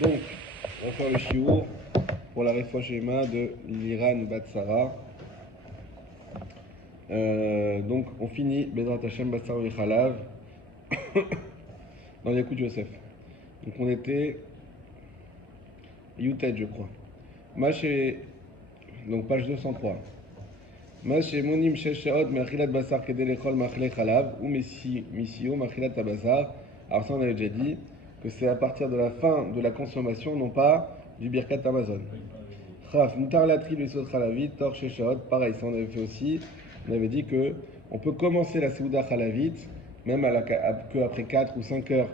Donc, on va faire le shiur pour la Refoua Shema de Liran Batsara. Donc, on finit Bezrat Hashem Batsara Chalav dans Yakout Yosef. Donc, on était Youted, je crois. Maché, donc page 203. Maché Monim Sheshaot Machilat Basar Kedelechol Machle Chalav ou Missio Machilat Tabasar. Alors, ça, on avait déjà dit que c'est à partir de la fin de la consommation, non pas du Birkat Amazon. Chaf, Moutar Latri Besot Chalavit, Tor Sheshaot, pareil, ça on avait fait aussi. On avait dit que on peut commencer la Seouda Chalavit, même que après 4 ou 5 heures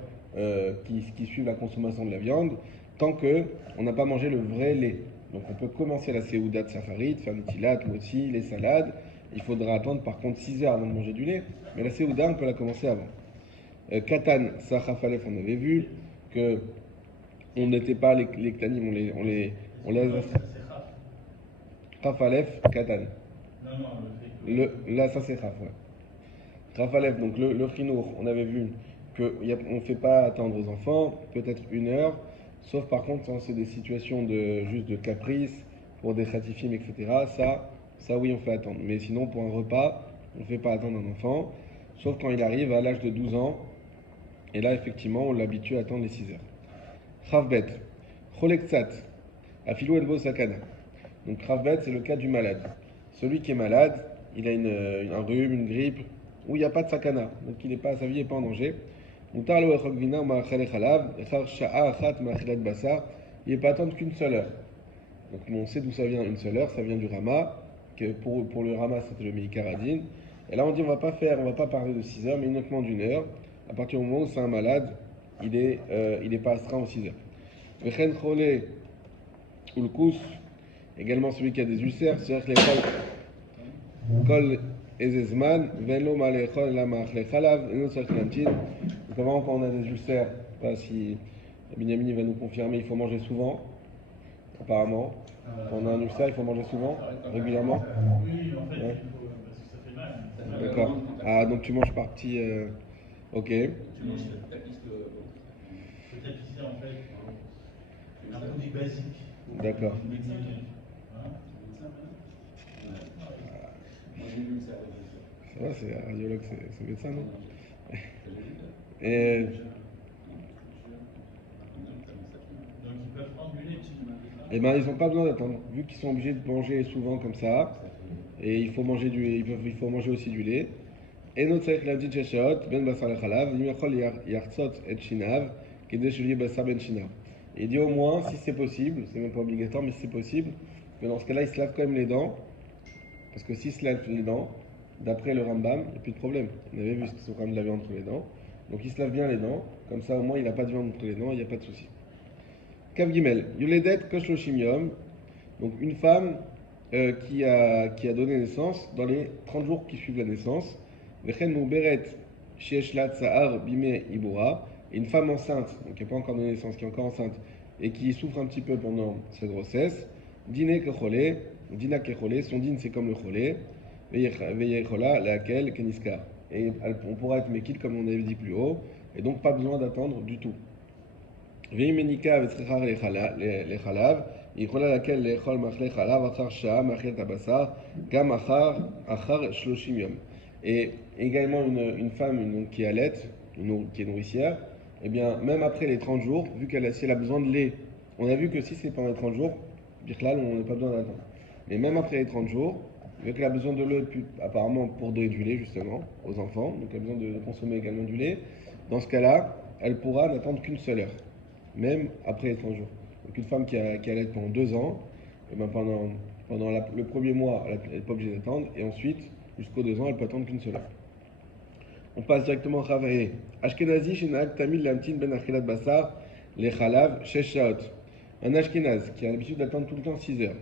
qui suivent la consommation de la viande, tant que on n'a pas mangé le vrai lait. Donc on peut commencer la Seouda de Safarit, faire les tilat, moti, les salades. Il faudra attendre par contre 6 heures avant de manger du lait. Mais la Seouda, on peut la commencer avant. Katan, Sachafalef, on avait vu que on n'était pas les Ktanim, on les Rafalef, Katan. Non, non, Là, ça c'est Raf, ouais. Rafalef, donc le chinour, on avait vu qu'on ne fait pas attendre aux enfants, peut-être 1 heure, sauf par contre, quand c'est des situations juste de caprice, pour des khatifim, etc., ça oui, on fait attendre. Mais sinon, pour un repas, on ne fait pas attendre un enfant, sauf quand il arrive à l'âge de 12 ans, et là, effectivement, on l'habitue à attendre les 6 heures. Khavbet, Cholektsat, Afilou Elbo Sakana. Donc Kravbet, c'est le cas du malade. Celui qui est malade, il a un rhume, une grippe, où il n'y a pas de sakana, donc sa vie n'est pas en danger. Il n'est pas attendre qu'une seule heure. Donc on sait d'où ça vient une seule heure, ça vient du Rama, que pour le Rama c'était le Meikaradine. Et là on dit on va pas parler de 6 heures, mais uniquement d'1 heure. À partir du moment où c'est un malade, il est pas astreint aux 6 heures. Vechen Cholé ou le Kous, également celui qui a des ulcères, c'est-à-dire les kol ezezman, velo malechol la machle chalav, et non c'est lamtin. Donc avant, quand on a des ulcères, pas si Benjamin va nous confirmer, il faut manger souvent, apparemment. Quand on a un ulcère, il faut manger souvent, régulièrement. Oui, en fait, Ouais. parce que ça fait mal. D'accord. Ah, donc tu manges par petit. Ok. Tu manges le tapissier, en fait, un produit basique. D'accord. Hein. Ça va, c'est un radiologue, c'est médecin, non? Et, Donc ils peuvent prendre du lait. eh ben, ils n'ont pas besoin d'attendre, vu qu'ils sont obligés de manger souvent comme ça, et il faut manger aussi du lait. אינו צריך להמתין 6 שעות בין בשר לחלב, אם יכול יחצות את שיניו כדי שלא יהיה בשר בין שיניו. Il dit au moins, si c'est possible, c'est même pas obligatoire, mais si c'est possible, que dans ce cas-là, il se lave quand même les dents, parce que s'il se lave les dents, d'après le Rambam, il n'y a plus de problème. On avait vu ce qu'ils ont quand même de la viande entre les dents. Donc il se lave bien les dents, comme ça au moins il n'a pas de viande entre les dents, il n'y a pas de souci. Kav Gimel, Yuledet Koshloshim Yom, donc une femme qui a donné naissance dans les 30 jours qui suivent la naissance. Vechen Mouberet Shieshlat Sahar Bime Ibura, et une femme enceinte, donc qui n'a pas encore donné naissance, qui est encore enceinte, et qui souffre un petit peu pendant sa grossesse. Dine Kecholé, Dina Kecholé, son dîne c'est comme le Cholé, Veyechola, laquelle Keniska. Et on pourra être Mekil comme on avait dit plus haut, et donc pas besoin d'attendre du tout. Veimenika Vetzrechar Lechalav, יכולה להקל לאכול מאכלי חלב אחר שעה מאכילת הבשר, גם אחר 30 יום. Et également une femme qui allait, qui est nourricière, eh bien, même après les 30 jours, si elle a besoin de lait, on a vu que si c'est pendant les 30 jours, Birklal, on n'a pas besoin d'attendre. Mais même après les 30 jours, vu qu'elle a besoin de lait, apparemment pour donner du lait justement aux enfants, donc elle a besoin de consommer également du lait, dans ce cas-là, elle pourra n'attendre qu'une seule heure, même après les 30 jours. Donc une femme qui allait pendant 2 ans, et ben pendant le premier mois, elle n'est pas obligée d'attendre, et ensuite, jusqu'aux 2 ans, elle peut attendre qu'une seule heure. On passe directement à Chavaye. Ashkenazi, Shenaag, Tamil, Lamtin, Ben Achilat Basar, Les Chalav, Sheshaot. Un Ashkenaz qui a l'habitude d'attendre tout le temps 6 heures.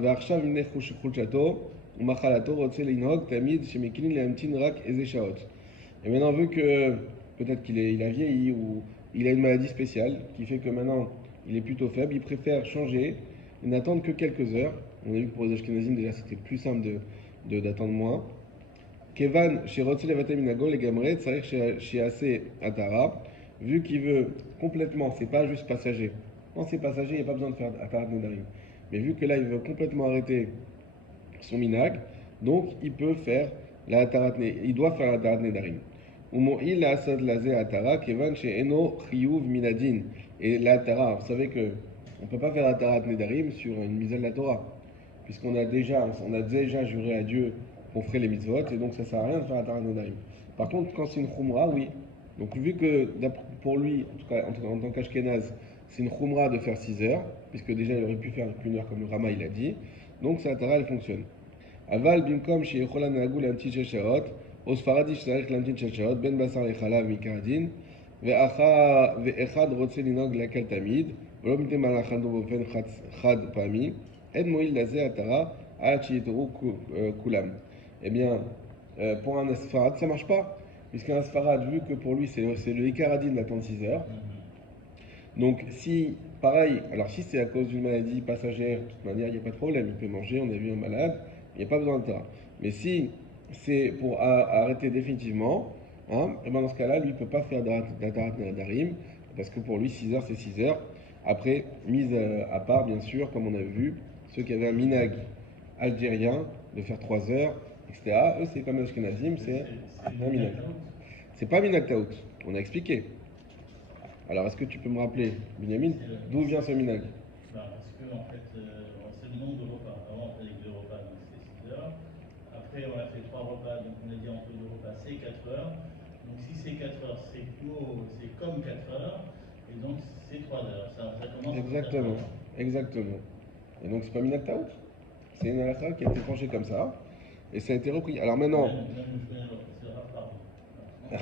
Varchav, Inech, Chulchato, Machalato, Rotse, Linhog, Tamid, Shemekilin, Lamtin, Rak, Ezeshaot. Et maintenant, vu que peut-être qu'il a vieilli ou il a une maladie spéciale qui fait que maintenant il est plutôt faible, il préfère changer et n'attendre que quelques heures. On a vu que pour les Ashkenazim, déjà c'était plus simple d'attendre moins. Kevan, chez Rotzel et Vataminago, les Gamret, c'est chez assez Atara, vu qu'il veut complètement, c'est pas juste passager. Quand c'est passager, il n'y a pas besoin de faire Atarat Nedarim. Mais vu que là, il veut complètement arrêter son minag, donc il peut faire il doit faire la Atarat Nedarim. Il a asad lazé atara kevan chez eno chiyuv minadin. Et la atara, vous savez que on peut pas faire Atarat Nedarim sur une mise de la Torah, puisqu'on a déjà juré à Dieu qu'on ferait les mitzvot, et donc ça sert à rien de faire Atarat Nedarim. Par contre, quand c'est une khumra, oui. Donc vu que pour lui, en tout cas en tant qu'Ashkenaz, c'est une khumra de faire 6 heures, puisque déjà il aurait pu faire qu'une heure comme le Rama il a dit, donc sa Atara elle fonctionne. Aval bimkom chez Yechola Nagul Anti Sheshaot, Osfaradi Shtarech Lantin Sheshaot, Ben Basar Lechalav Mikaradin, Ve'echad Rotse Linog Lakel Tamid, V'lo Mitem Alachando Bofen Chad Pami, Ed Moïl Lazé Atara, Al Chiyetoru Kulam. Eh bien, pour un Asfarad, ça marche pas. Puisqu'un Asfarad, vu que pour lui c'est le Ikaradine d'attendre 6 heures, donc si, pareil, alors si c'est à cause d'une maladie passagère, de toute manière, il n'y a pas de problème, il peut manger, on a vu un malade, il n'y a pas besoin de ça. Mais si c'est pour arrêter définitivement, hein, et ben dans ce cas-là, lui, il ne peut pas faire d'Atarat Nadarim, parce que pour lui, 6 heures, c'est 6 heures. Après, mise à part, bien sûr, comme on a vu, ceux qui avaient un minag algérien de faire 3 heures, etc., eux, c'est comme Ashkenazim, c'est un minag. C'est pas minag taout, on a expliqué. Alors, est-ce que tu peux me rappeler, Binyamin, d'où vient ce minag? Parce que, en fait, c'est le nombre de repas. Avant, on faisait 2 repas, donc c'était 6 heures. Après, on a fait 3 repas, donc on a dit entre 2 repas, c'est 4 heures. Donc, si c'est 4 heures, c'est comme 4 heures. Et donc, c'est 3 heures. Ça commence. Exactement, exactement. Et donc, c'est pas minag taout. C'est une halakha qui a été tranchée comme ça. Et ça a été repris. Alors maintenant, C'est le Rav Pardon.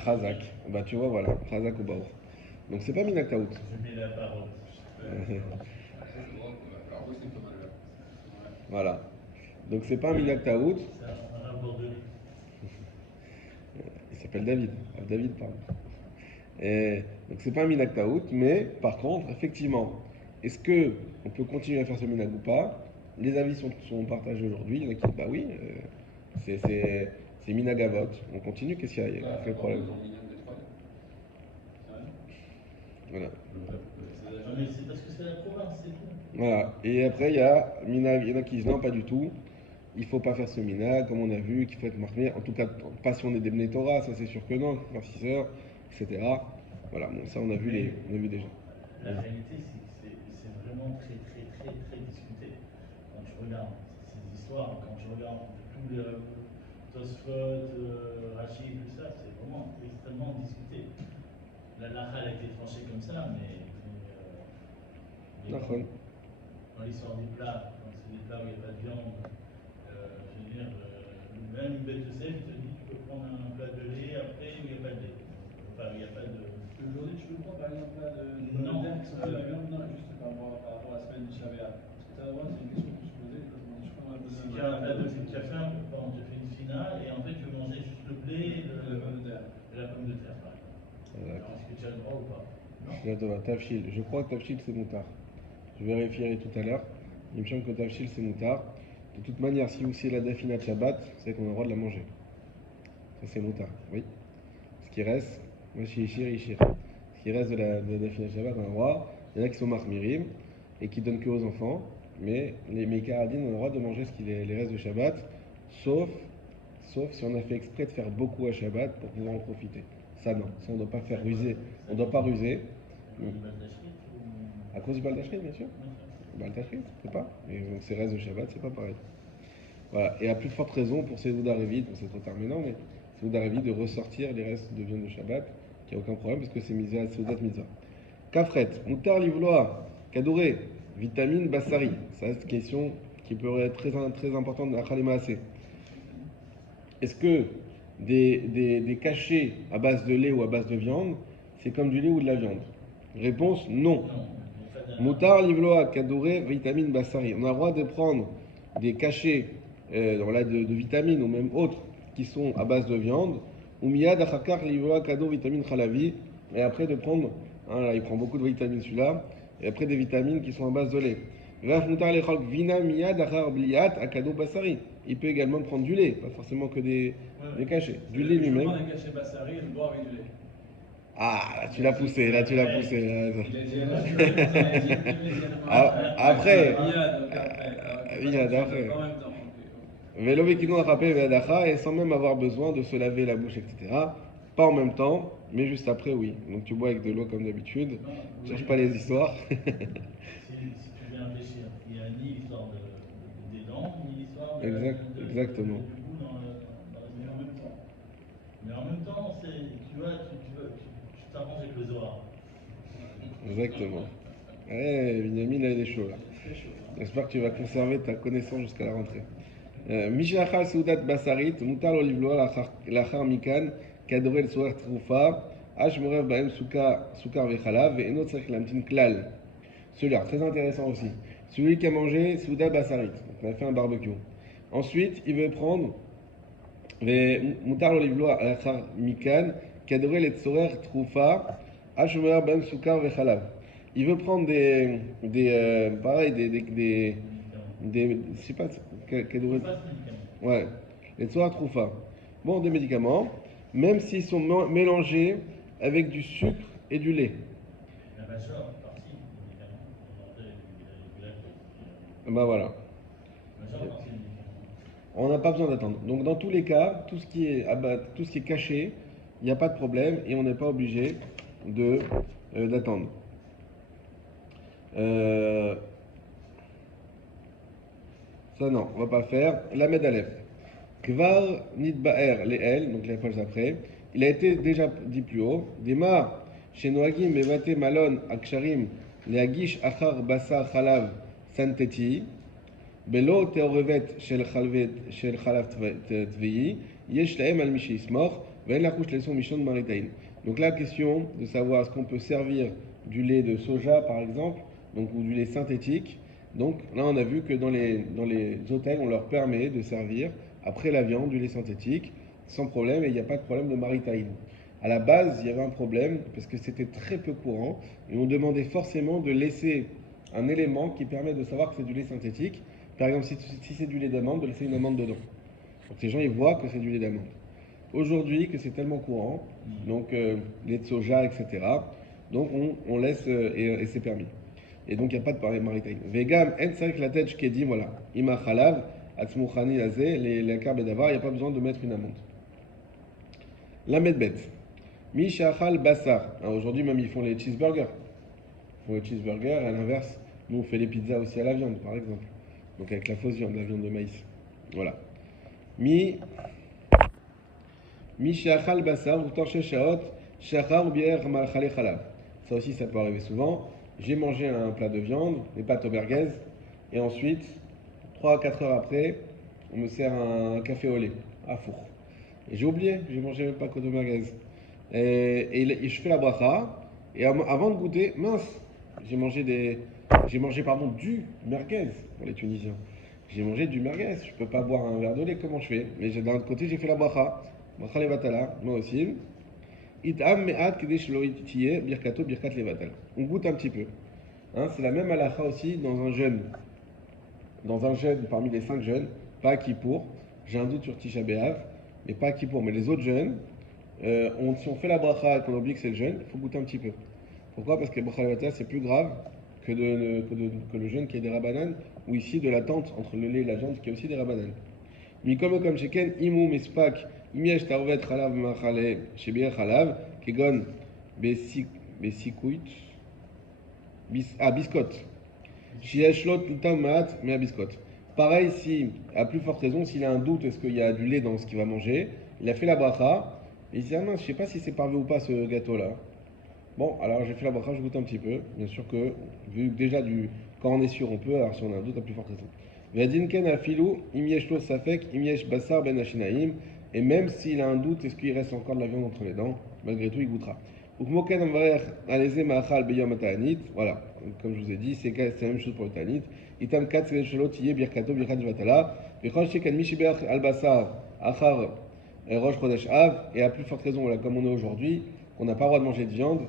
Chazak. Bah, tu vois, voilà, Chazak ou Baour. Donc, c'est pas minag taout. Je mets la parole. Voilà. Donc, c'est pas un minag taout. C'est un Rav bordelais. Il s'appelle David. David, pardon. Et donc, c'est pas un minag taout, mais par contre, effectivement, est-ce que on peut continuer à faire ce minag ou pas? Les avis sont partagés aujourd'hui. Il y en a qui disent, bah oui, c'est minag avot. On continue, qu'est-ce qu'il y a? Quel problème? Voilà. Mais c'est parce que c'est la province, c'est tout. Voilà. Et après, il y a minag, il y en a qui disent non, pas du tout. Il faut pas faire ce minag, comme on a vu, qu'il faut être marqué. En tout cas, pas si on est des Bnei Torah, ça c'est sûr que non, il faut faire 6 heures, etc. Voilà, bon, ça on a vu déjà. La réalité, c'est que c'est vraiment très, très, très, très discuté. Quand tu regardes ces histoires, quand tu regardes tout le Tosfot, Rachid, tout ça, c'est vraiment extrêmement discuté. La lacha a été tranchée comme ça, mais D'accord. dans l'histoire des plats, quand c'est des plats où il n'y a pas de viande, je veux dire, même une bête de sel, il te dit tu peux prendre un plat de lait après où il n'y a pas de lait. Enfin, il n'y a pas de. Aujourd'hui, tu peux prendre par exemple un plat de Non. qui sont de la viande, non, juste par rapport à la semaine du Shabbat. Parce que tu as c'est une question que je posais, quand on dit je prends un besoin Si tu as un plat de tu as fait tu fais une fina et en fait tu veux manger juste le blé et la pomme de terre. la pomme de terre, par exemple. Alors, est-ce que tu as le droit ou pas? Non. Tafshil. Je crois que Tafshil c'est moutard. Je vérifierai tout à l'heure. Il me semble que Tafshil c'est moutard. De toute manière, si aussi la dafina de Shabbat, c'est qu'on a le droit de la manger. Ça c'est moutard, oui. Ce qui reste, moi je suis Ishir. Ce qui reste de la dafina de Shabbat, on a le droit. Il y en a qui sont marmirim et qui donnent que aux enfants. Mais les Mekaradines ont le droit de manger les restes de Shabbat, sauf si on a fait exprès de faire beaucoup à Shabbat pour pouvoir en profiter. Ça non, ça on ne doit pas faire ruser. On ne doit pas ruser. À cause du Baldachrit, bien sûr. Baldachrit, c'est pas. Et donc ces restes de Shabbat, c'est pas pareil. Voilà. Et à plus forte raison pour ces Oudarévides, c'est trop tard maintenant, mais ces Oudarévides de ressortir les restes de viande de Shabbat, qu'il n'y a aucun problème parce que c'est Soudat Mitzvah. Kafret, Moutar Livloa, Kadouré, vitamine Bassari. Ça c'est une question qui peut être très, très importante dans la Khalima Assez. Est-ce que des cachets à base de lait ou à base de viande, c'est comme du lait ou de la viande? Réponse non. Moutar livloa kadoré vitamine bassari. On a le droit de prendre des cachets de vitamines ou même autres qui sont à base de viande. Ou miyad achakar livloa kado vitamine khalavi. Et après de prendre, hein, là il prend beaucoup de vitamines celui-là. Et après des vitamines qui sont à base de lait. Vina miyad achar bliat akado bassari. Il peut également prendre du lait, pas forcément que des cachets. Du lait lui-même. Je prends un cachet bassari et je bois avec du lait. Ah, là tu l'as poussé, là tu l'as poussé. Là. Il a dit immédiatement. Après, Iyad, donc après. Ah, ok, pas tout Iyad, de suite, après. pas en même temps. Ok. Vélo Vekino a frappé Vedacha et sans même avoir besoin de se laver la bouche, etc. Pas en même temps, mais juste après, oui. Donc tu bois avec de l'eau comme d'habitude. Non, Cherche oui, pas les histoires. si tu viens réfléchir, il n'y a ni l'histoire des dents, ni l'histoire Exactement. du goût dans la Mais en même temps. Mais en même temps, tu vois, tu t'arranges avec le Zohar. Exactement. Ouais, Binyamin, là, il est chaud, là. Très chaud. Hein. J'espère que tu vas conserver ta connaissance jusqu'à la rentrée. Mishachal Soudat Basarit, Mutar Olivloa, Lachar Mikan, Kadorel Soer Troufa, Hashmorev Baem Soukar Vechalav, et Enot Sech Lamtin Klal. Celui-là, très intéressant aussi. Celui qui a mangé Soudat Basarit. Donc, on a fait un barbecue. Ensuite, il veut prendre Mutar Olivloa, Lachar Mikan, Kadorel et Soer Troufa, Hashmorev Baem Soukar Vechalav. Il veut prendre pareil, je sais pas, Troufa, c'est médicament. ouais, les tsoa troufa. Bon, des médicaments, même s'ils sont mélangés avec du sucre et du lait. La majeure partie des médicaments, on appelle du lactose. Ben voilà, La majeure partie des médicaments. on n'a pas besoin d'attendre. Donc dans tous les cas, tout ce qui est caché, il n'y a pas de problème et on n'est pas obligé d'attendre. Euh, Ça non, on va pas faire. La Aleph. Kvar nidba'er le'el, donc les pages après. Il a été déjà dit plus haut. Dema chez Noagim bevate malon aksharim leagish achar basar chalav santeti. Belo teorevet shel chalav tvei. Yesh laem al mishi ismor. Ve'en la couche leçon mishon maritain. Donc la question de savoir est-ce qu'on peut servir du lait de soja par exemple, donc ou du lait synthétique. Donc là, on a vu que dans les hôtels, on leur permet de servir après la viande du lait synthétique sans problème et il n'y a pas de problème de maritaïne. À la base, il y avait un problème parce que c'était très peu courant et on demandait forcément de laisser un élément qui permet de savoir que c'est du lait synthétique. Par exemple, si c'est du lait d'amande, de laisser une amande dedans. Donc les gens, ils voient que c'est du lait d'amande. Aujourd'hui, que c'est tellement courant, donc lait de soja, etc., donc on laisse et c'est permis. Et donc il n'y a pas de pareil maritime. Vegam, en sarik la tête kedim, voilà. Ima chalav, atzmouchani lazé, les carbes d'avar, il n'y a pas besoin de mettre une amande. La medbet. Mi shachal basar. Aujourd'hui, même ils font les cheeseburgers. Ils font les cheeseburgers, à l'inverse, nous on fait les pizzas aussi à la viande, par exemple. Donc avec la fausse viande, la viande de maïs. Voilà. Mi shachal basar, ou torche shaot, shachar ou bière malchale chalav. Ça aussi, ça peut arriver souvent. J'ai mangé un plat de viande, des pâtes au merguez, et ensuite, 3 à 4 heures après, on me sert un café au lait, à four. Et j'ai oublié, j'ai mangé même pas que de merguez. Et je fais la bracha, et avant de goûter, mince, j'ai mangé pardon, du merguez pour les Tunisiens. J'ai mangé du merguez, je peux pas boire un verre de lait, comment je fais? Mais d'un autre côté, j'ai fait la bracha les batala, moi aussi. Itam me'at kedesh lo itiye birkato birkat levatal. On goûte un petit peu. Hein, c'est la même halakha aussi dans un jeûne. Dans un jeûne parmi les 5 jeûnes, pas à Kippour. J'ai un doute sur Tisha B'Av, mais pas à Kippour. Mais les autres jeûnes, si on fait la bracha et qu'on oublie que c'est le jeûne, il faut goûter un petit peu. Pourquoi? Parce que le bracha levatal c'est plus grave que le jeûne qui est des rabanan, ou ici de l'attente entre le lait et la viande qui est aussi des rabanan. Comme sheken imu mispak imiesh tarovet chalav machale shebier chalav kegon besikuit biscotte shieshlot lutam maat mea biscotte. Pareil, si à plus forte raison, s'il a un doute, est-ce qu'il y a du lait dans ce qu'il va manger, il a fait la bracha, et il se dit ah mince, je sais pas si c'est parvé ou pas ce gâteau là. Bon, alors j'ai fait la bracha, je goûte un petit peu. Bien sûr que vu que déjà quand on est sûr on peut, alors si on a un doute à plus forte raison. Vadinken afilou, imiesh lo safek, imiesh basar ben ashinaim. Et même s'il a un doute, est-ce qu'il reste encore de la viande entre les dents? Malgré tout, il goûtera. Ukmoken amvarer aleze ma'achal beyom ta'anit. Voilà, comme je vous ai dit, c'est la même chose pour le ta'anit. Itam kat svelsholo tiye birkato birkat vatala. Vechol shekan mishibeach al basar achar rosh chodesh av. Et à plus forte raison, voilà, comme on est aujourd'hui, on n'a pas le droit de manger de viande.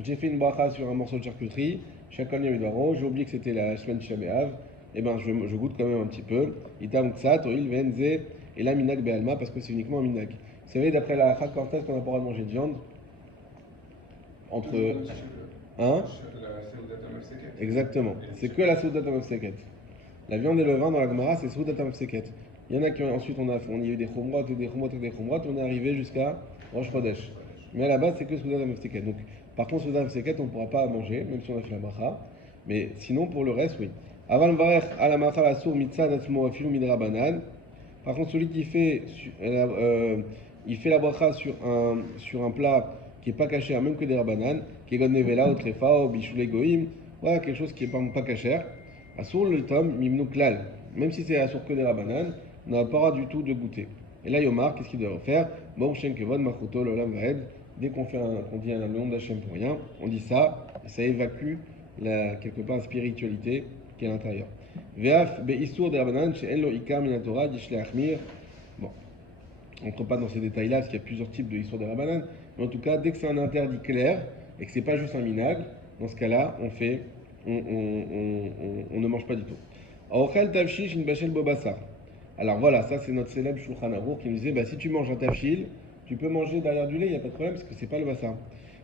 J'ai fait une bracha sur un morceau de charcuterie. Chacun y a j'ai oublié que c'était la semaine Tisha B'Av. Eh ben, je goûte quand même un petit peu. Itam ksat, oil, venze, et la minag be'alma, parce que c'est uniquement un minag. Vous savez, d'après la Chak Cortez, qu'on n'a pas le droit de manger de viande. entre 1. Exactement. C'est que la Soudat Amafseket. La viande et le vin dans la Gemara, c'est Soudat Amafseket. Il y en a qui ensuite on y a eu des Khumrot et des Khumrot et des Khumrot, on est arrivé jusqu'à Rosh Chodesh. Mais à la base, c'est que Soudat Amafseket. Donc, par contre, Soudat Amafseket, on ne pourra pas manger, même si on a fait la bracha. Mais sinon, pour le reste, oui. Aval Varech ala Machal Asur Mitzad Atzmo Afilu Midrabanan. Par contre, celui qui fait, il fait la bracha sur un plat qui n'est pas caché, même que des rabanan, qui est nevela, ou trefa, ou bichoulé goïm, voilà, quelque chose qui n'est pas caché. Asur le tom, mimnou klal. Même si c'est asur que des rabanan, on n'a pas du tout de goûter. Et là, Yomar, qu'est-ce qu'il doit faire? Bon, shen kevod, machuto, lolam vaed. Dès qu'on dit le nom d'Hachem pour rien, on dit ça, et ça évacue quelque part la spiritualité qui est à l'intérieur. Ve'af be'isur de rabanan, she'en lo ikar min Torah, dishle achmir. Bon, on ne rentre pas dans ces détails-là, parce qu'il y a plusieurs types de isur de rabanan. Mais en tout cas, dès que c'est un interdit clair, et que c'est pas juste un minag, dans ce cas-là, on ne mange pas du tout. Aochel tavshil shin bashel bobasa. Alors voilà, ça c'est notre célèbre Shulchan Aruch qui nous disait, si tu manges un tavshil, tu peux manger derrière du lait, il n'y a pas de problème, parce que c'est pas le bassa.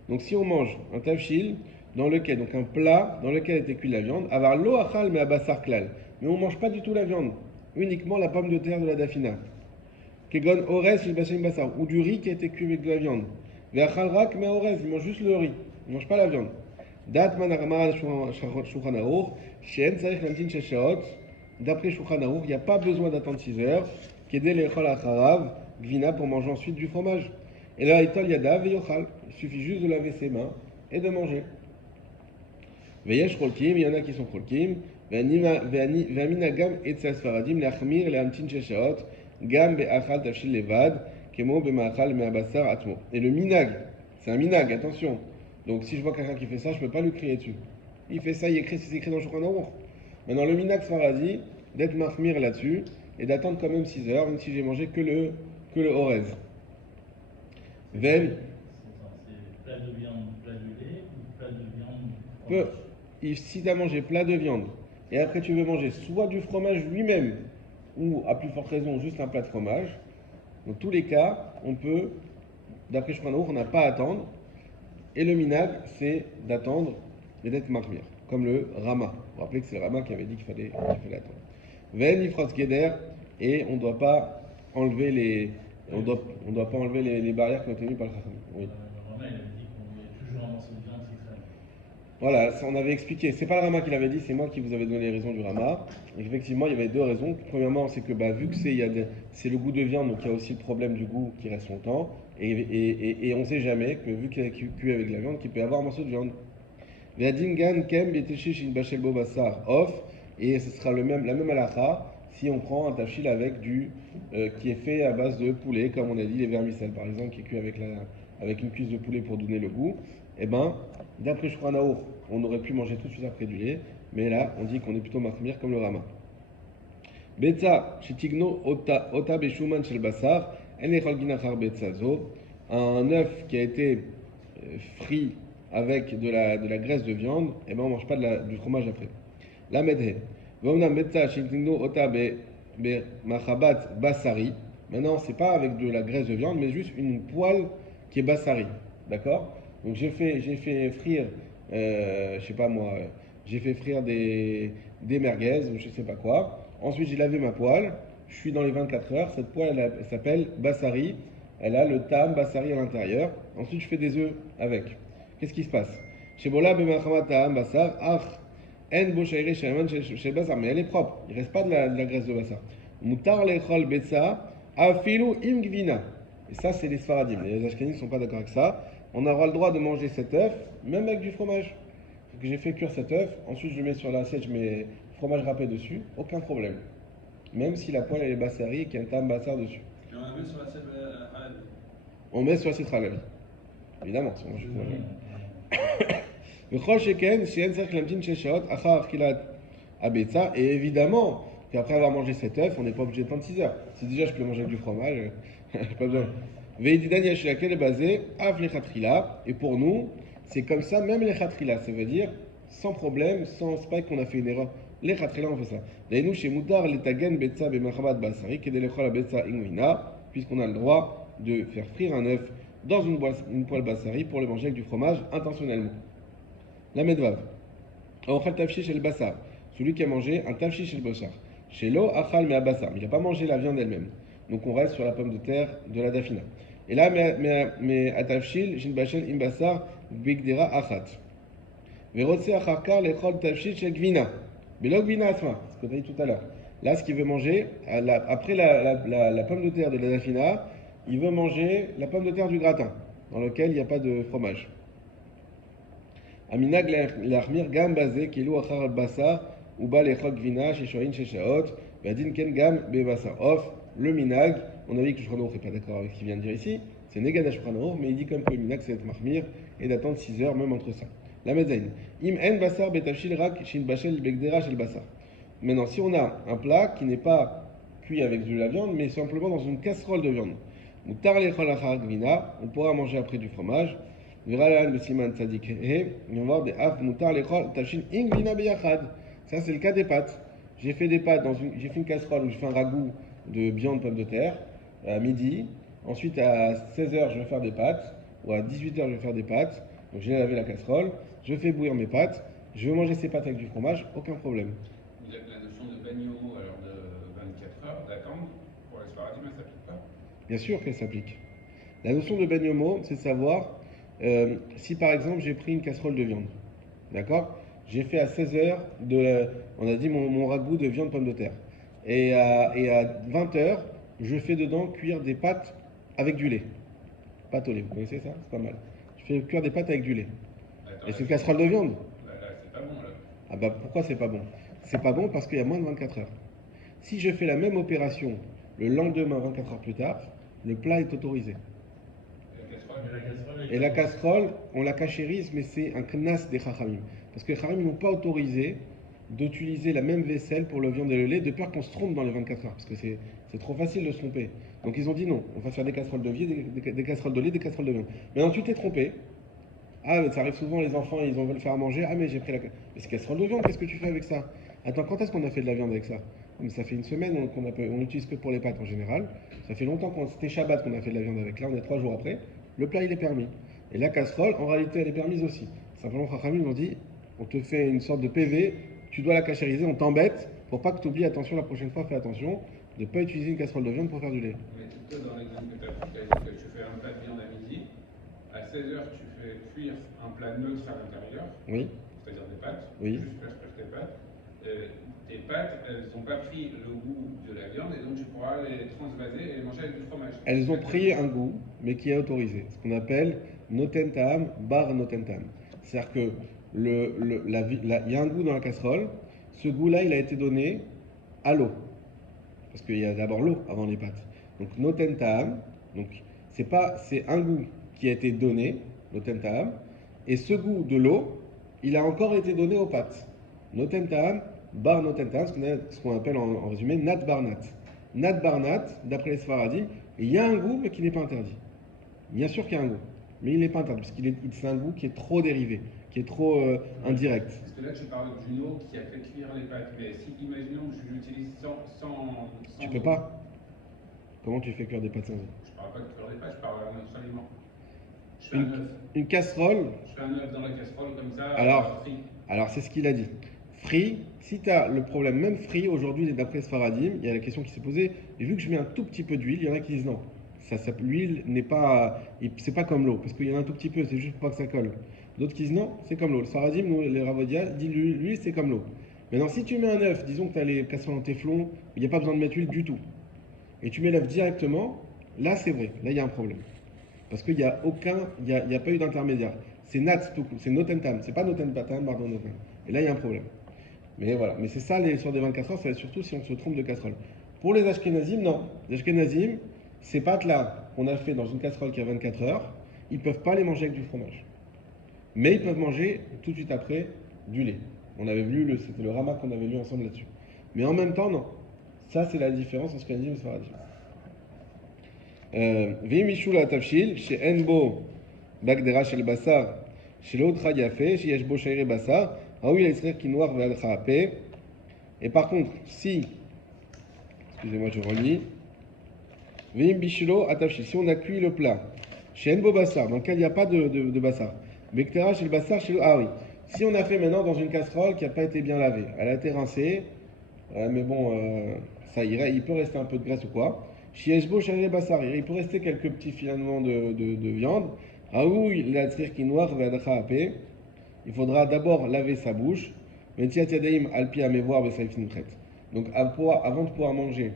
Donc si on mange un tavshil, donc un plat dans lequel a été cuit la viande, avar lo achal me abasar klal. Mais on ne mange pas du tout la viande, uniquement la pomme de terre de la dafina. Kegon ores il bashel basar, ou du riz qui a été cuit avec de la viande. Ve'achal rak me ores, il mange juste le riz, il ne mange pas la viande. Dat man Shulchan Aruch, she'en tzarich lamtin shel shaot. D'après Shulchan Aruch, il n'y a pas besoin d'attendre 6 heures, kedel echol acharav, gvina, pour manger ensuite du fromage. Et là, itol yadav ve'yochal, il suffit juste de laver ses mains et de manger. Ve'yesh cholkim, il y en a qui sont cholkim, ve'amina gam etzas faradim, le'achmir le'amtin shel shaot, gam be'achal tafshil levad, kemo be'ma'achal me'abasar atmo. Et le minag, c'est un minag, attention. Donc si je vois quelqu'un qui fait ça, je ne peux pas lui crier dessus. Il fait ça, c'est écrit dans Shulchan Aruch. Maintenant, le minag faradi, d'être mahmir là-dessus, et d'attendre quand même 6 heures, même si j'ai mangé que le orez. Ven. C'est plat de viande, plat de lait, ou plat de viande. Si tu as mangé plat de viande, et après tu veux manger soit du fromage lui-même, ou à plus forte raison, juste un plat de fromage, dans tous les cas, on peut, d'après Shulchan Aruch, on n'a pas à attendre. Et le minag, c'est d'attendre et d'être mahmir, comme le Rama. Vous vous rappelez que c'est le Rama qui avait dit qu'il fallait attendre. Ven ifros geder, et on ne doit pas enlever les barrières qui ont été mises par le Chacham. Oui. Le Rama, il avait dit qu'on met toujours un morceau de viande qui traîne. Voilà, ça, on avait expliqué. C'est pas le Rama qui l'avait dit, c'est moi qui vous avais donné les raisons du Rama. Et effectivement, il y avait 2 raisons. Premièrement, c'est que vu que c'est le goût de viande, donc il y a aussi le problème du goût qui reste longtemps. Et on ne sait jamais que vu qu'il est cuit avec la viande, qu'il peut y avoir un morceau de viande. Et ce sera la même halakha si on prend un tafshil avec qui est fait à base de poulet, comme on a dit, les vermicelles par exemple, qui est cuit avec une cuisse de poulet pour donner le goût. Et d'après Shulchan Aruch, on aurait pu manger tout de suite après du lait, mais là, on dit qu'on est plutôt mahmir comme le Rama. Betza, shetigno ota beshuman shel basar, en echol ginachar betzazo, un œuf qui a été frit avec de la graisse de viande, et on ne mange pas du fromage après. La medhe, vomnam betza shetigno ota be machabat basari. Maintenant, c'est pas avec de la graisse de viande, mais juste une poêle qui est basari, d'accord? Donc j'ai fait frire, je sais pas moi, j'ai fait frire des merguez ou je sais pas quoi. Ensuite j'ai lavé ma poêle, je suis dans les 24 heures. Cette poêle elle s'appelle Bassari, elle a le tam Bassari à l'intérieur. Ensuite je fais des œufs avec. Qu'est-ce qui se passe? Shebola b'machamat tam bassar, ach en bo shairi shayman chez bassar, mais elle est propre, il reste pas de la graisse de bassar. Mutar lechol betza afilu im gvina. Et ça c'est les Sfaradim, les Ashkenazim ne sont pas d'accord avec ça. On aura le droit de manger cet œuf, même avec du fromage. Donc j'ai fait cuire cet œuf, ensuite je le mets sur l'assiette, je mets fromage râpé dessus, aucun problème. Même si la poêle elle est bassari et qu'il y a un tam bassar dessus. Et on la met sur l'assiette halavi. On met sur l'assiette halavi. Évidemment, si on mange du fromage. Et évidemment qu'après avoir mangé cet œuf, on n'est pas obligé de prendre 6 heures. Si déjà je peux manger avec du fromage, pas besoin. Et pour nous, c'est comme ça, même les khatrila, ça veut dire sans problème, c'est pas qu'on a fait une erreur. Les khatrila, on fait ça. Puisqu'on a le droit de faire frire un œuf dans une poêle bassari pour le manger avec du fromage intentionnellement. La medvav. Ochal tafshi chez le bassar. Celui qui a mangé un tafshi chez le bassar. Chez l'eau, achal mais bassar. Il n'a pas mangé la viande elle-même. Donc on reste sur la pomme de terre de la dafina. Et là, mais atafshil, jin bachel im bassar, bigdera achat. Verotse acharkar lechol tafshil chez gvina. Belo gvina asma, ce que tu as dit tout à l'heure. Là, ce qu'il veut manger, après la pomme de terre de la dafina, il veut manger la pomme de terre du gratin, dans lequel il n'y a pas de fromage. Aminag l'achmir gam basé kilo achar bassar ou bas les chok vina chez shoin chez shaot badin ken gam be bassar off le minag. On a vu que le Shulchan Aruch n'est pas d'accord avec ce qu'il vient de dire ici, c'est négada Shulchan Aruch, mais il dit comme que le minag c'est être mahmir et d'attendre 6 heures même entre ça. La mezaïn im en bassar betafshil rak shin bachel begdera shel bassar. Maintenant, si on a un plat qui n'est pas cuit avec de la viande, mais simplement dans une casserole de viande, mutar lechol achar gvina, on pourra manger après du fromage. Ça, c'est le cas des pâtes. J'ai fait des pâtes j'ai fait une casserole où je fais un ragoût de viande pomme de terre à midi. Ensuite, à 16h, je vais faire des pâtes. Ou à 18h, je vais faire des pâtes. Donc, j'ai lavé la casserole. Je fais bouillir mes pâtes. Je vais manger ces pâtes avec du fromage. Aucun problème. La notion de bagno, alors de 24 heures, d'attendre, pour les Sfaradim, elle ne s'applique pas? Bien sûr qu'elle s'applique. La notion de bagnomo, c'est de savoir si par exemple j'ai pris une casserole de viande, d'accord? J'ai fait à 16h, on a dit mon ragoût de viande pomme de terre. Et à 20h, je fais dedans cuire des pâtes avec du lait. Pâte au lait, vous connaissez ça? C'est pas mal. Je fais cuire des pâtes avec du lait. Attends, Et c'est une casserole de viande. Là, c'est pas bon, là. Ah bah pourquoi c'est pas bon? C'est pas bon parce qu'il y a moins de 24 heures. Si je fais la même opération le lendemain, 24 heures plus tard, le plat est autorisé. Et la casserole, on la cachérise, mais c'est un knas des chachamim. Parce que les chachamim n'ont pas autorisé d'utiliser la même vaisselle pour le viande et le lait, de peur qu'on se trompe dans les 24 heures. Parce que c'est trop facile de se tromper. Donc ils ont dit non, on va faire des casseroles de vie, des casseroles de lait, des casseroles de viande. Maintenant tu t'es trompé. Ah, mais ça arrive souvent, les enfants, ils veulent faire à manger. Ah, mais j'ai pris la... Mais c'est casserole de viande, qu'est-ce que tu fais avec ça? Attends, quand est-ce qu'on a fait de la viande avec ça? Mais ça fait une semaine on n'utilise que pour les pâtes en général. Ça fait longtemps c'était Shabbat qu'on a fait de la viande avec. Là, on est 3 jours après. Le plat, il est permis. Et la casserole, en réalité, elle est permise aussi. Simplement, Chachamim nous dit, on te fait une sorte de PV, tu dois la cachériser, on t'embête, pour pas que tu oublies, attention, la prochaine fois, fais attention, de ne pas utiliser une casserole de viande pour faire du lait. Mais plutôt dans l'exemple que tu as pris, que tu fais un plat de viande à midi, à 16h, tu fais cuire un plat neutre à l'intérieur, Oui, c'est-à-dire des pâtes, Oui. juste faire cuire tes pâtes. Tes pâtes, elles n'ont pas pris le goût de la viande, et donc tu pourras les transvaser et les manger avec du fromage. elles ont pris un goût, mais qui est autorisé. Ce qu'on appelle noten ta'am, bar noten ta'am. C'est-à-dire que il y a un goût dans la casserole, ce goût-là, il a été donné à l'eau. Parce qu'il y a d'abord l'eau avant les pâtes. Donc noten ta'am, donc c'est un goût qui a été donné, noten ta'am, et ce goût de l'eau, il a encore été donné aux pâtes. Noten ta'am, bar noten ta'am, ce qu'on appelle en résumé nat bar nat. Nat bar nat, d'après les Sfaradim, il y a un goût mais qui n'est pas interdit. Bien sûr qu'il y a un goût, mais il n'est pas interdit, parce qu'il c'est un goût qui est trop dérivé, qui est trop indirect. Parce que là, tu parles d'une eau qui a fait cuire les pâtes, mais si, imaginons que je l'utilise sans Tu peux pas. Comment tu fais cuire des pâtes sans eau? Je parle pas de cuire les pâtes, je parle d'un autre aliment. Je fais un œuf. Une casserole. Je fais un œuf dans la casserole comme ça, frit. Alors c'est ce qu'il a dit. Frit, si tu as le problème, même frit, aujourd'hui, d'après Sfaradim, il y a la question qui s'est posée, et vu que je mets un tout petit peu d'huile, il y en a qui disent non. L'huile n'est pas, c'est pas comme l'eau, parce qu'il y en a un tout petit peu, c'est juste pour pas que ça colle. D'autres qui disent non, c'est comme l'eau. Le Sfaradim, les Ravodia, dit l'huile c'est comme l'eau. Maintenant, si tu mets un œuf, disons que tu as les casseroles en téflon, il n'y a pas besoin de mettre l'huile du tout, et tu mets l'œuf directement, là c'est vrai, là il y a un problème. Parce qu'il n'y a pas eu d'intermédiaire. C'est nat tout, c'est notentam, c'est pas notentam, pardon, notentam. Et là il y a un problème. Mais voilà, mais c'est ça sur des 24 heures, ça va être surtout si on se trompe de casserole. Pour les Ashkenazim, non. Les Ashkenazim, ces pâtes-là qu'on a fait dans une casserole qui a 24 heures, ils ne peuvent pas les manger avec du fromage. Mais ils peuvent manger tout de suite après du lait. On avait vu, c'était le Rama qu'on avait lu ensemble là-dessus. Mais en même temps, non. Ça, c'est la différence entre Ashkenazim et Sfaradim. Veim mishul atavshil, chez Enbo, Bagdera shel Bassar, chez l'autre Yafé, chez Yeshbo Shaire Bassar, Raoui l'Israël qui noir vers le. Et par contre, si, excusez-moi, je relis, Veim bishulo atavshil, si on a cuit le plat Chez Enbo Bassar, dans lequel il n'y a pas de Bassar. Bektera chez le Bassar, chez le. Ah oui. Si on a fait maintenant dans une casserole qui n'a pas été bien lavée, elle a été rincée, mais bon, ça irait, il peut rester un peu de graisse ou quoi. Chez Esbo, chez le Bassar, il peut rester quelques petits filaments de viande. Raoui, la tsirki noir, ve'adacha apé. Il faudra d'abord laver sa bouche. Metiat yadaim alpi amevoir besaifin chet. Donc avant de pouvoir manger.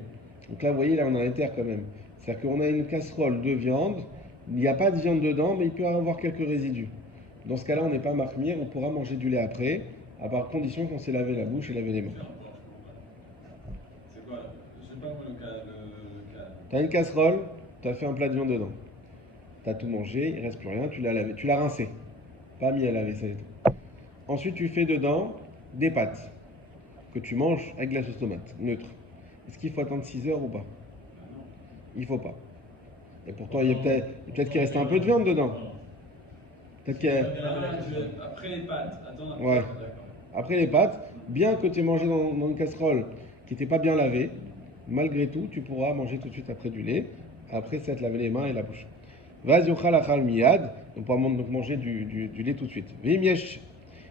Donc là, vous voyez, là, on a un terre quand même. C'est-à-dire qu'on a une casserole de viande. Il n'y a pas de viande dedans, mais il peut y avoir quelques résidus. Dans ce cas-là, on n'est pas marmire, on pourra manger du lait après, à part condition qu'on s'est lavé la bouche et lavé les mains. C'est quoi? Je sais pas le cas. Tu as une casserole, tu as fait un plat de viande dedans. Tu as tout mangé, il ne reste plus rien, tu l'as lavé, tu l'as rincé. Pas mis à laver, ça et tout. Ensuite, tu fais dedans des pâtes que tu manges avec de la sauce tomate, neutre. Est-ce qu'il faut attendre 6 heures ou pas? Il faut pas. Et pourtant, il y a peut-être qu'il reste un peu de viande dedans. Peut-être qu'il y a... Après les pâtes. Attends, après, Ouais. d'accord. Après les pâtes, bien que tu aies mangé dans une casserole qui n'était pas bien lavée, malgré tout, tu pourras manger tout de suite après du lait. Après, ça te laver les mains et la bouche. Vaz yochal achal miyad, on pourra donc manger du lait tout de suite. Veim yesh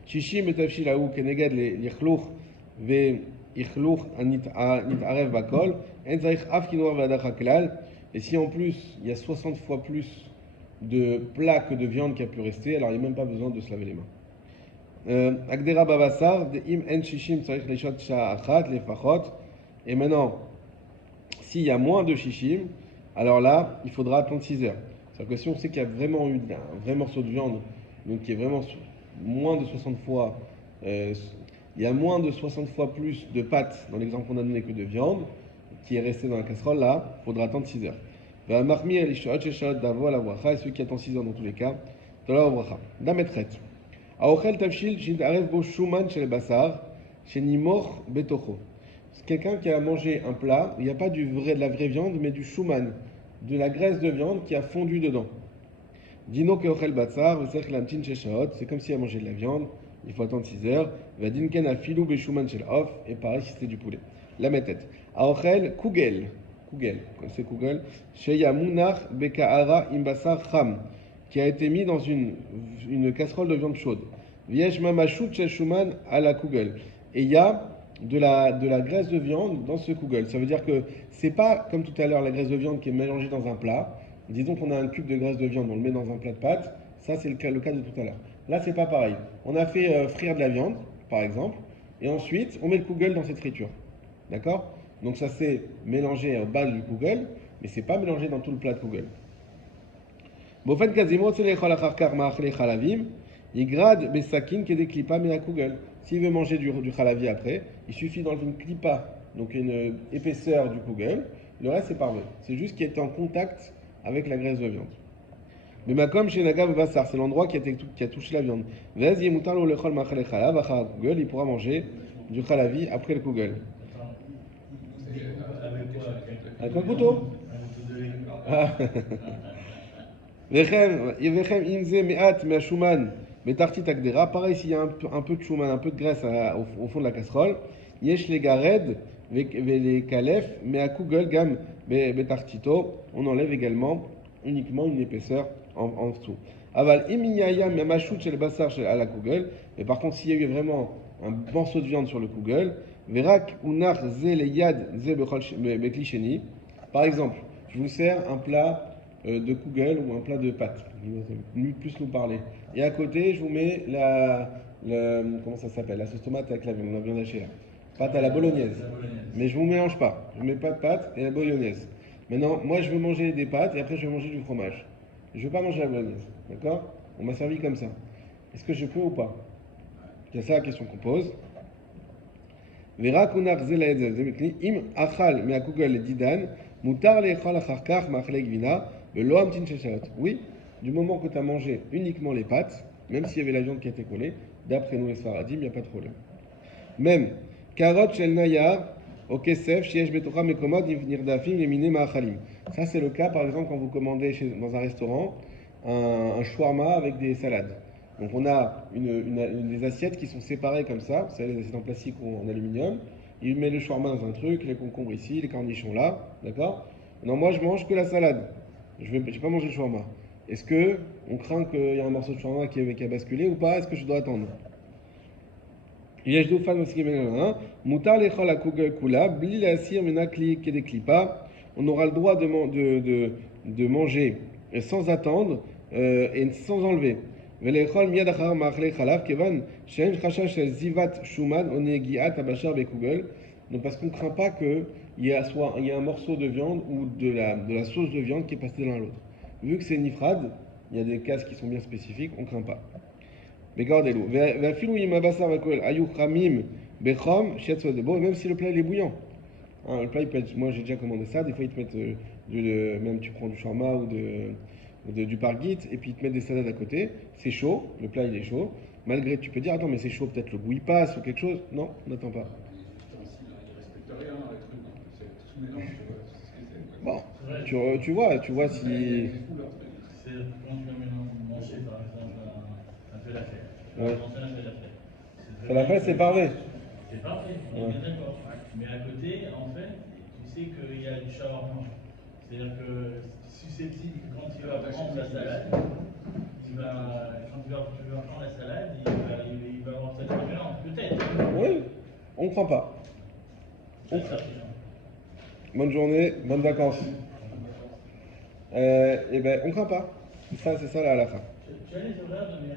shishim betavshil haou keneged lichluch ve'ichluch nitarev bakol, en zarich af kinoar ve'adacha klal. Et si en plus, il y a 60 fois plus de plats que de viande qui a pu rester, alors il n'y a même pas besoin de se laver les mains. Agdera babassar, de im en shishim tzarich leshot sha'achat lefachot. Et maintenant, s'il y a moins de shishim, alors là, il faudra attendre 6 heures. C'est-à-dire que si on sait qu'il y a vraiment eu un vrai morceau de viande, donc qui est vraiment moins de 60 fois, il y a moins de 60 fois plus de pâtes dans l'exemple qu'on a donné que de viande, qui est resté dans la casserole, là, il faudra attendre 6 heures. Va marmir les shot d'avo la bracha, et celui qui attend 6 heures dans tous les cas, de la bracha. Dametret. Aochel tavshil shintarev bo shuman shel basar, shenimor betocho. C'est quelqu'un qui a mangé un plat, il n'y a pas de la vraie viande, mais du shuman, de la graisse de viande qui a fondu dedans. Dino keochel batsar, v'sech lamtin sheshaot, c'est comme s'il a mangé de la viande, il faut attendre 6 heures. Va dinken afilu be shuman shel off, et pareil si c'était du poulet. La méthode. Aochel kugel. Kugel, c'est Kugel, Sheya Munach Bekahara Imbasar Cham, qui a été mis dans une casserole de viande chaude. Viesh Mamashut Sheshuman à la Kugel. Et il y a de la graisse de viande dans ce Kugel. Ça veut dire que c'est pas comme tout à l'heure la graisse de viande qui est mélangée dans un plat. Disons qu'on a un cube de graisse de viande, on le met dans un plat de pâtes. Ça, c'est le cas de tout à l'heure. Là, c'est pas pareil. On a fait frire de la viande, par exemple, et ensuite, on met le Kugel dans cette friture. D'accord? Donc ça c'est mélangé au bas du kugel, mais c'est pas mélangé dans tout le plat de kugel. Bofen kazimo tsele chalachar ma'achle chalavim, yigrad besakin kede klipa mea kugel. S'il veut manger du chalavi après, il suffit d'enlever une klipa, donc une épaisseur du kugel. Le reste c'est parfait. C'est juste qu'il est en contact avec la graisse de viande. Mais makom chez Nagav Bassar, c'est l'endroit qui a touché la viande. Vez yemutar lo lechol ma'achle chalav achar kugel, il pourra manger du chalavi après le kugel. Avec un couteau. Pareil, s'il y a un peu de shuman, un peu de graisse au fond de la casserole, yesh les gared, les kalef, mais à kugel gam betartito, on enlève également uniquement une épaisseur en dessous. Aval imiyaya mamashut chez le bassar à la kugel, mais par contre, s'il y a eu vraiment un morceau de viande sur le kugel, verak unar ze le yad ze bekli sheni. Par exemple, je vous sers un plat de kugel ou un plat de pâtes, plus nous parler. Et à côté, je vous mets comment ça s'appelle, la sauce tomate avec la viande hachée là. Pâte à la bolognaise. Mais je ne vous mélange pas. Je ne mets pas de pâte et la bolognaise. Maintenant, moi, je veux manger des pâtes et après, je vais manger du fromage. Je ne veux pas manger la bolognaise. D'accord? On m'a servi comme ça. Est-ce que je peux ou pas? C'est ça la question qu'on pose. Im achal me kugel didan. Oui, du moment que tu as mangé uniquement les pâtes, même s'il y avait la viande qui était collée, d'après nous les Sfaradim, il n'y a pas de problème. Même, carotte shel nayar, au kesef, shiesh betocha mekomod, nirdafim, lemine ma'achalim. Ça, c'est le cas, par exemple, quand vous commandez dans un restaurant un shawarma avec des salades. Donc, on a des assiettes qui sont séparées comme ça, vous savez, les assiettes en plastique ou en aluminium. Il met le shawarma dans un truc, les concombres ici, les cornichons là, d'accord? Non, moi je mange que la salade. Je vais pas manger le shawarma. Est-ce que on craint qu'il y a un morceau de shawarma qui a basculé ou pas? Est-ce que je dois attendre? Yajdoufan aussi, Mutar lechol akugel kula, bli asir menakli kedeklipa. On aura le droit de manger sans attendre et sans enlever. Velechol miad achar ma'achle chalav kevan she'en chashash shel zivat shumad onegiat abashar bekugel. Donc parce qu'on ne craint pas qu'il y a un morceau de viande ou de la sauce de viande qui est passée de l'un à l'autre. Vu que c'est nifrad, il y a des cas qui sont bien spécifiques, on ne craint pas. Mais gardez-le. Même si le plat il est bouillant. Hein, le plat, il peut être, moi j'ai déjà commandé ça, des fois ils te mettent même tu prends du shawarma ou du pargit et puis ils te mettent des salades à côté. C'est chaud, le plat il est chaud. Malgré, tu peux dire, attends, mais c'est chaud, peut-être le goût il passe ou quelque chose. Non, n'attends pas. Il respecte rien dans les trucs, c'est tout mélange, tu vois, c'est ce que c'est. Bon, Ouais. tu vois si. C'est fou leur truc. C'est quand tu vas manger par exemple un falafel. Ouais. Manger un falafel. Falafel, c'est parfait. C'est parfait, on est bien d'accord. Mais à côté, en fait, tu sais qu'il y a du shawarma. C'est-à-dire que susceptible, quand tu vas prendre la salade, quand tu vas prendre la salade, il va avoir cette mélange, peut-être. Oui, on ne craint pas. C'est ça, Bonne journée, bonnes vacances. Et ben, on craint pas. C'est ça là à la fin. Tu as les horaires de mes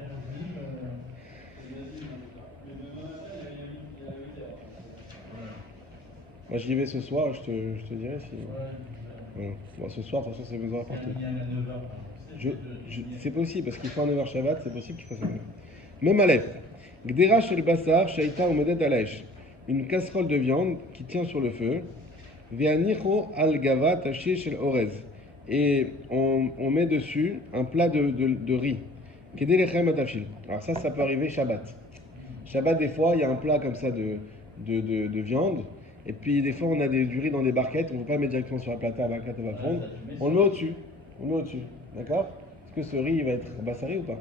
Moi j'y vais ce soir, je te dirai si. Voilà. Bon, ce soir, de toute façon, c'est besoin partout. C'est possible, parce qu'il faut un 9h Shabbat, c'est possible qu'il fasse un 9h. Même Aleph. Gdera shel basar, shaita omedet alèche. Une casserole de viande qui tient sur le feu. Ve'anicho al gava taché shel orez. Et on met dessus un plat de riz. Kedé lechem atafshil. Alors ça peut arriver Shabbat. Shabbat, des fois, il y a un plat comme ça de viande. Et puis des fois on a du riz dans des barquettes, on ne peut pas le mettre directement sur la plata, la barquette va fondre. On le met au-dessus. D'accord? Est-ce que ce riz il va être bassaré ou pas?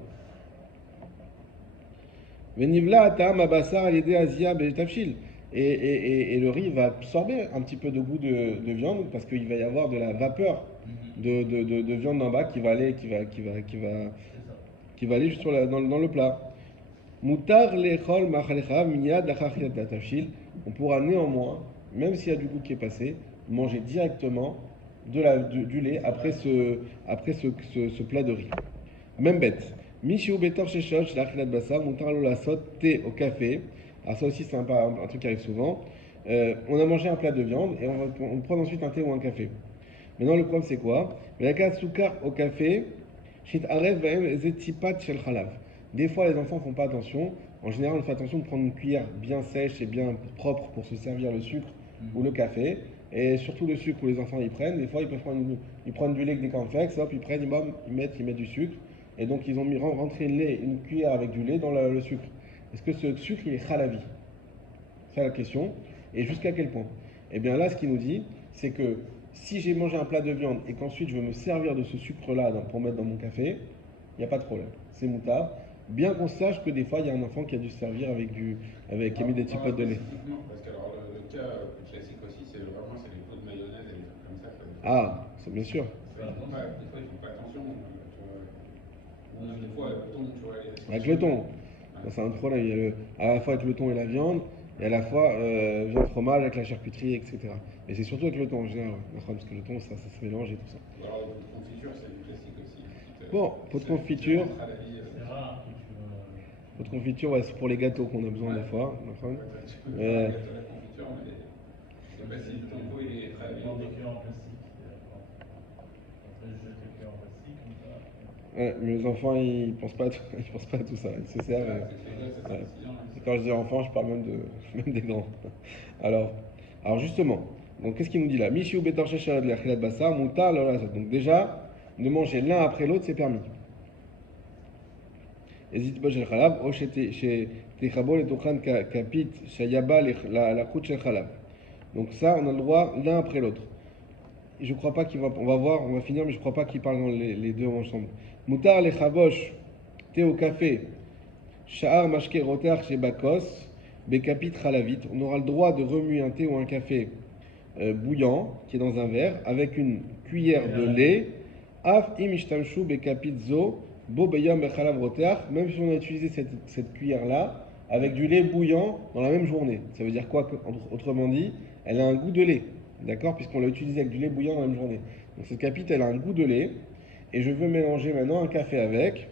Venivla atam abassar alidé azia betafshil. Et le riz va absorber un petit peu de goût de viande parce qu'il va y avoir de la vapeur de viande en bas qui va aller juste dans le plat. Mutar lechol machalecha miyad lachachiyat betafshil. On pourra néanmoins, même s'il y a du goût qui est passé, manger directement du lait après ce plat de riz. Même bête. Mishu betor sheshot shlachilat basar, mutar lo lasot thé au café. Alors ça aussi c'est un truc qui arrive souvent. On a mangé un plat de viande et on prend ensuite un thé ou un café. Maintenant le problème c'est quoi? Velaka soukar au café, shit arev vaem zetipat shel chalav. Des fois les enfants font pas attention. En général, on fait attention de prendre une cuillère bien sèche et bien propre pour se servir le sucre ou le café. Et surtout le sucre où les enfants ils prennent. Des fois, ils prennent du lait avec des cornflakes, hop, ils prennent, ils mettent du sucre. Et donc, ils ont rentré une cuillère avec du lait dans le sucre. Est-ce que ce sucre, il est khalavi? C'est la question. Et jusqu'à quel point? Eh bien là, ce qu'il nous dit, c'est que si j'ai mangé un plat de viande et qu'ensuite je veux me servir de ce sucre-là pour mettre dans mon café, il n'y a pas de problème. C'est moutard. Bien qu'on sache que des fois, il y a un enfant qui a dû se servir qui a mis des petits potes de lait. Parce que alors, le cas plus classique aussi, c'est les pots de mayonnaise et des trucs comme ça. Ah, c'est bien sûr. Des fois, ils font pas attention. Des fois, avec le thon, tu vois. Avec le thon. C'est un problème. Il y a à la fois avec le thon et la viande, et à la fois viande fromage avec la charcuterie, etc. Et c'est surtout avec le thon en général, parce que le thon, ça se mélange et tout ça. Alors, le pot de confiture, c'est du classique aussi. Bon, pot de confiture. C'est rare que tu Pot de confiture, ouais, c'est pour les gâteaux qu'on a besoin des fois. Tu peux faire la confiture, mais je sais pas si ton pot est très bien. dans des cuillères en plastique. Après, je jette les cuillères en plastique comme ça. Ouais, mais les enfants, ils pensent pas à tout ça. Ils se servent. Ouais. Et quand je dis enfants, je parle même des grands. Alors justement, donc qu'est-ce qu'il nous dit là? Mishiou betor shesharad l'achilat basar, mutar lo lasot. Donc déjà, de manger l'un après l'autre, c'est permis. Ezit bo shel chalav, o chez techabol et tochan kapit shayaba la kout shel chalav. Donc ça, on a le droit l'un après l'autre. Je crois pas on va voir, on va finir, mais je crois pas qu'il parle dans les deux ensemble. Mutar le chabosh, thé au café, sha'ar mashke rotar chez bakos, bekapit chalavit. On aura le droit de remuer un thé ou un café bouillant, qui est dans un verre, avec une cuillère de lait Af im ishtamshu bekapit zo, bo beyam bechalav roteach, même si on a utilisé cette cuillère-là avec du lait bouillant dans la même journée. Ça veut dire quoi? Autrement dit, elle a un goût de lait, d'accord? Puisqu'on l'a utilisé avec du lait bouillant dans la même journée. Donc cette capite, elle a un goût de lait, et je veux mélanger maintenant un café avec.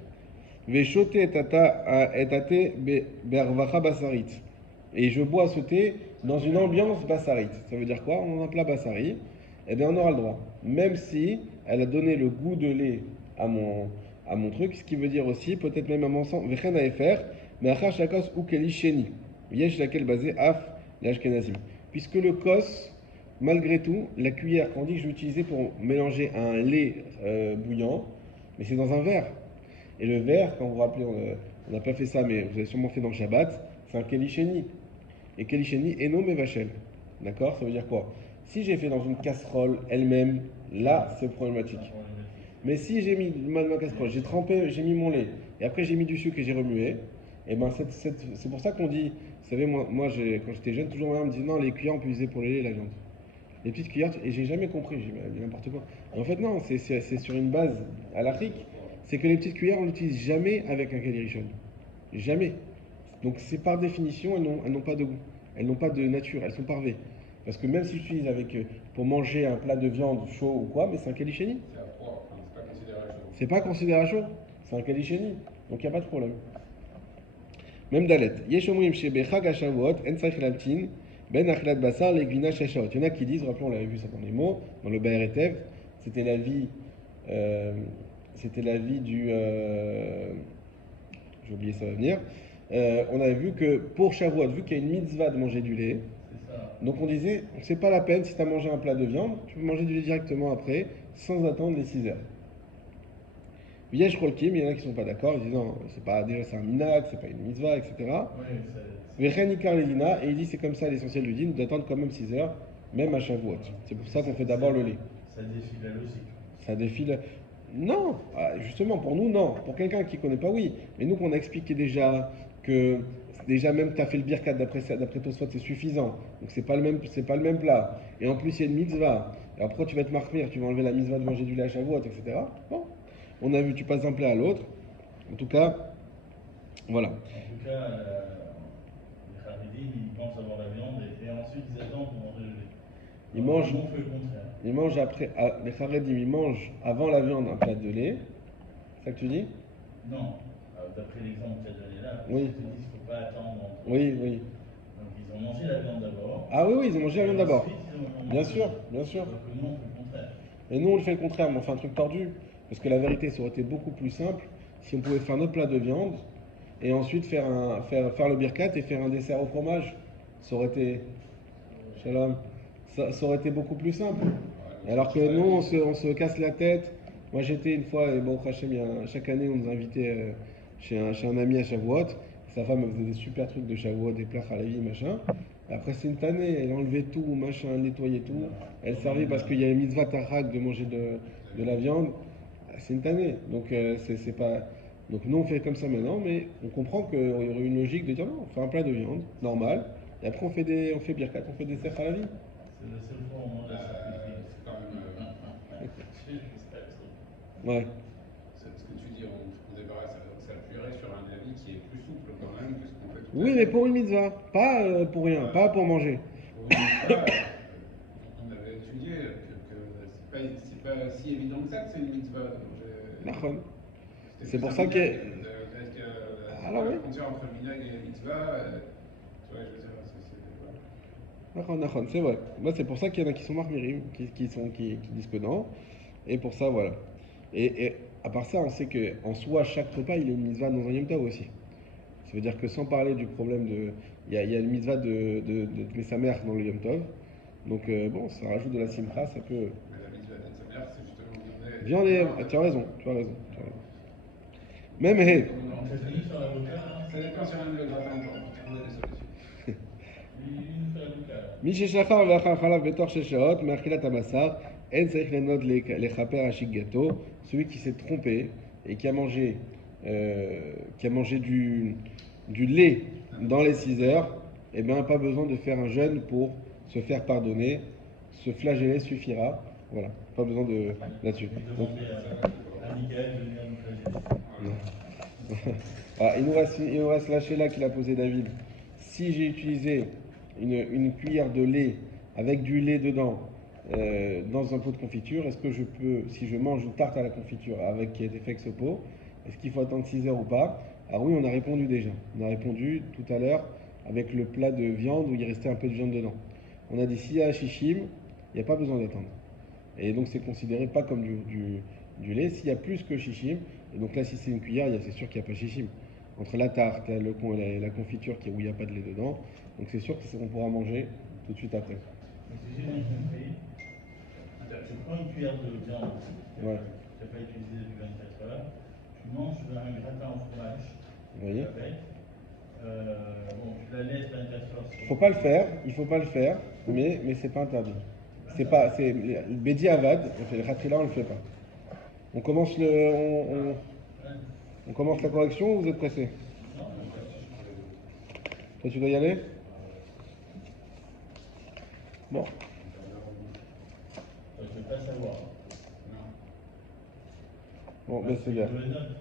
Veshote etate bervacha basarit. Et je bois ce thé dans une ambiance bassarit. Ça veut dire quoi? On a un plat bassari, eh bien on aura le droit. Même si elle a donné le goût de lait à mon truc, ce qui veut dire aussi, peut-être même à mon sang, vechen aefer, mais achar shakos ou keli sheni. Yesh laquelle basé af l'ashkenazim. Puisque le kos, malgré tout, la cuillère qu'on dit que je vais utiliser pour mélanger un lait bouillant, mais c'est dans un verre. Et le verre, quand vous vous rappelez, on n'a pas fait ça, mais vous avez sûrement fait dans le Shabbat, c'est un kelisheni. Et kelisheni eno mevachel. D'accord? Ça veut dire quoi? Si j'ai fait dans une casserole elle-même, là, c'est problématique. Mais si j'ai mis ma casserole, j'ai trempé, j'ai mis mon lait, et après j'ai mis du sucre et j'ai remué, et ben c'est pour ça qu'on dit, vous savez, moi quand j'étais jeune, toujours ma mère me disait non, les cuillères on peut utiliser pour le lait et la viande. Les petites cuillères, et j'ai jamais compris, j'ai dit n'importe quoi. En fait, non, c'est sur une base halachique, c'est que les petites cuillères on n'utilise jamais avec un keli rishon. Jamais. Donc c'est par définition, elles n'ont pas de goût, elles n'ont pas de nature, elles sont parvées. Parce que même si j'utilise pour manger un plat de viande chaud ou quoi, mais c'est un kelisheni. C'est à froid, enfin, c'est pas considéré chaud. C'est pas considéré chaud, c'est un kelisheni. Donc il n'y a pas de problème. Même Dalet. Yeshomrim shebechag hashavuot en tzarich lamtin ben achlat basar legvina shashaot. Il y en a qui disent, rappelons, on l'avait vu ça dans les mots, dans le Baer Etev, c'était la vie du... j'ai oublié, ça va venir. On avait vu que pour Shavuot, vu qu'il y a une mitzvah de manger du lait, donc on disait, c'est pas la peine si tu as mangé un plat de viande, tu peux manger du lait directement après, sans attendre les 6 heures. Viesh Rolkim, il y en a qui sont pas d'accord, ils disent non, c'est pas déjà c'est un minag, c'est pas une mitzvah, etc. Vechenikar Lelina, et il dit c'est comme ça l'essentiel du din, d'attendre quand même 6 heures, même à Shavuot. C'est pour ça qu'on fait d'abord le lait. Ça défile la logique. Ça défile. Non, justement pour nous, non. Pour quelqu'un qui ne connaît pas, oui. Mais nous, qu'on a expliqué déjà que déjà même tu as fait le birkat d'après Tosfot, c'est suffisant. Donc c'est pas le même plat. Et en plus, il y a une mitzvah. Et après, tu vas te marquer, tu vas enlever la mitzvah de manger du lait à Shavuot, etc. Bon, on a vu, tu passes d'un plat à l'autre. En tout cas, voilà. En tout cas, les Kharidim, ils pensent avoir la viande et ensuite ils attendent pour manger le lait. Ils mangent. On fait le contraire. Ils mangent après, les Haredim, ils mangent avant la viande un plat de lait. C'est ça que tu dis? Non, d'après l'exemple que tu as donné là, Oui. ils te disent qu'il ne faut pas attendre. Oui, oui. Donc ils ont mangé la viande d'abord. Ah oui, oui, ils ont mangé la viande d'abord. Ensuite, ils ont mangé Bien le sûr, lait. bien sûr. Alors que nous, on fait le contraire. Et nous, on le fait le contraire, mais on fait un truc tordu. Parce que la vérité, ça aurait été beaucoup plus simple si on pouvait faire notre plat de viande et ensuite faire le birkat et faire un dessert au fromage. Ça aurait été. Shalom. Ça aurait été beaucoup plus simple. Alors que nous, on se casse la tête. Moi, j'étais une fois, et bon, Hachem, chaque année, on nous invitait chez un ami à Shavuot. Sa femme elle faisait des super trucs de Shavuot, des plats halavi, machin. Et après, c'est une année, elle enlevait tout, machin, nettoyait tout. Elle servait parce qu'il y a une mitzvah tarak de manger de la viande. C'est une année. Donc, c'est pas. Donc, nous, on fait comme ça maintenant, mais on comprend qu'il y aurait une logique de dire non, on fait un plat de viande, normal. Et après, on fait birkat, on fait des serres halavi. C'est la seule fois où on mange la sacrifice. C'est quand même. Ouais. Ce que tu dis, on s'appuierait sur un avis qui est plus souple quand même que ce qu'on fait tout Oui, mais pour une mitzvah, pas pour rien, pas pour manger. on avait étudié que c'est pas si évident que ça que c'est une mitzvah. Nachon. C'est pour ça que. Alors oui. La frontière entre le vinaigre et la mitzvah, tu vois, je veux dire, Nachon, c'est vrai. Moi, c'est pour ça qu'il y en a qui sont marmirim, qui disent que non. Et pour ça, voilà. Et à part ça, on sait qu'en soi, chaque repas, il y a une mitzvah dans un Yom Tov aussi. Ça veut dire que sans parler du problème de. Il y a une mitzvah de sa mère dans le Yom Tov. Donc, bon, ça rajoute de la simcha, ça peut. mais la mitzvah de sa mère, c'est justement Viande et. Tu as raison. Même, hey. On fait fini sur l'avocat. ça dépend si on aime le gratin ou pas. On a des solutions. Il nous fait l'avocat. מי ששחר ואכל חלב בתוך 6 שעות מאכילת הבשר, אין צריך לנוד לכפר השיגתו. Celui qui s'est trompé et qui a mangé du lait dans les 6 heures, eh bien, pas besoin de faire un jeûne pour se faire pardonner. Se flageller suffira. Voilà. pas besoin de là-dessus. Donc, Demandez à Michael de venir nous plager. alors, il nous reste la là qu'il a posé David. Si j'ai utilisé une cuillère de lait avec du lait dedans dans un pot de confiture, est-ce que je peux, si je mange une tarte à la confiture avec qui a été fait avec ce pot, est-ce qu'il faut attendre 6 heures ou pas? Alors oui, on a répondu déjà. On a répondu tout à l'heure avec le plat de viande où il restait un peu de viande dedans. On a dit s'il y a shishim, il n'y a pas besoin d'attendre. Et donc c'est considéré pas comme du lait. S'il y a plus que shishim, et donc là si c'est une cuillère, c'est sûr qu'il n'y a pas shishim. Entre la tarte, la confiture où il n'y a pas de lait dedans, donc c'est sûr qu'on pourra manger tout de suite après. Mais si j'ai bien compris, tu prends une cuillère de viande Ouais. que tu n'as pas utilisée depuis 24 heures, tu manges un gratin au fromage Vous voyez? avec. Bon, tu la laisses 24 heures. Il faut pas le faire, mais c'est pas interdit. C'est pas, c'est le Bedi Avad, le Khatila, on le fait pas. On commence on commence la correction ou vous êtes pressé? Toi tu dois y aller? Bon. Je ne veux pas savoir. Bon, ben c'est bien. Je le note.